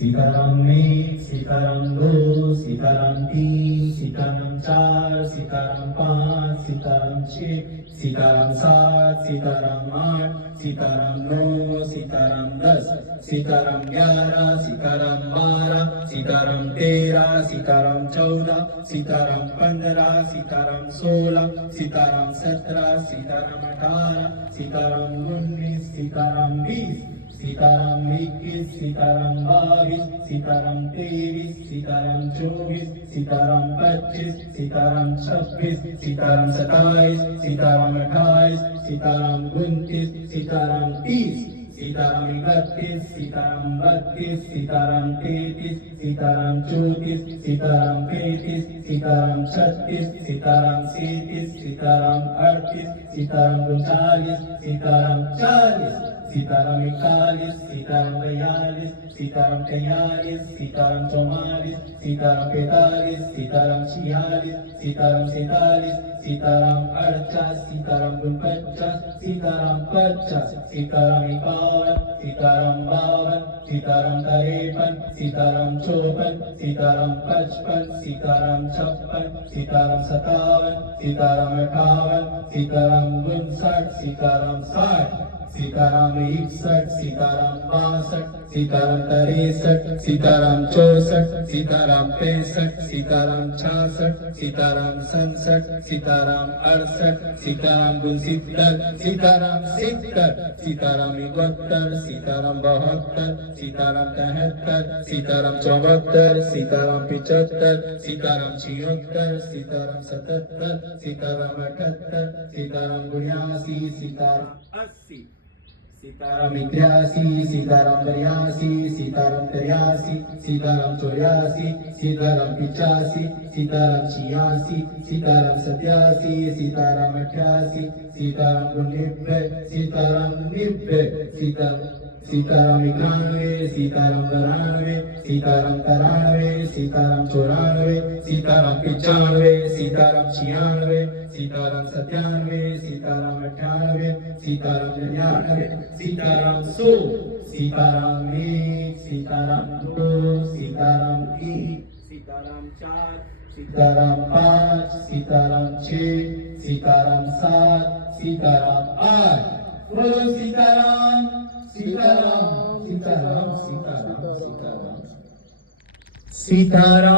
सीताराम एक, सीताराम दो, सीताराम तीन, सीताराम चार, सीताराम पाँच, सीताराम छः, सीताराम सात, सीताराम आठ, सीताराम नौ, सीताराम 10, सीताराम 11, सीताराम 12, सीताराम 13, सीताराम 14, सीताराम 15, सीताराम 16, सीताराम 17, सीताराम 18, सीताराम 19, सीताराम 20, सीताराम 21, सीताराम 22, सीताराम 23, सीताराम 24, सीताराम 25, सीताराम 26, सीताराम 27, सीताराम 28, सीताराम 29, सीताराम 30, सीताराम 31, सीताराम 32, सीताराम 33, सीताराम 34, सीताराम 35, सीताराम 36, सीताराम 37, सीताराम 38, सीताराम 39, सीताराम 40, सीताराम 41, सीताराम 42, सीताराम 43, सीताराम 44, सीताराम 45, सीताराम 46, सीताराम 47, सीताराम 48, सीताराम 49, सीताराम 50, सीताराम 51, सीताराम 52, सीताराम 53, सीताराम 54, सीताराम 55, सीताराम 56, सीताराम 57, सीताराम 58, सीताराम 59, सीताराम 60, सीताराम 61, सीताराम 62, सीताराम 63, सीताराम 64, सीताराम 65, सीताराम 66, सीताराम 67, सीताराम 68, सीताराम 69, सीताराम 70, सीताराम 71, सीताराम 72, सीताराम 73, सीताराम 74, सीताराम 75, सीताराम 76, सीताराम 77, सीताराम 78, सीताराम 79, सीताराम 80, सीताराम 83, सीताराम 83, सीताराम 83, सीताराम 84, सीताराम 85, सीताराम 86, सीताराम 87, सीताराम 88, सीताराम 90, सीताराम 90, सीताराम 91, सीताराम 92, सीताराम 93, सीताराम 94, सीताराम 95, सीताराम 96, सीताराम 97, सीताराम 98, सीताराम 99, सीताराम 100, सीताराम 1, सीताराम 2, सीताराम 1, सीताराम 4, सीताराम 5, सीताराम 6, सीताराम 7, सीताराम 8, बोलो सीताराम, सीताराम, सीताराम, सीताराम, सीताराम, सीताराम।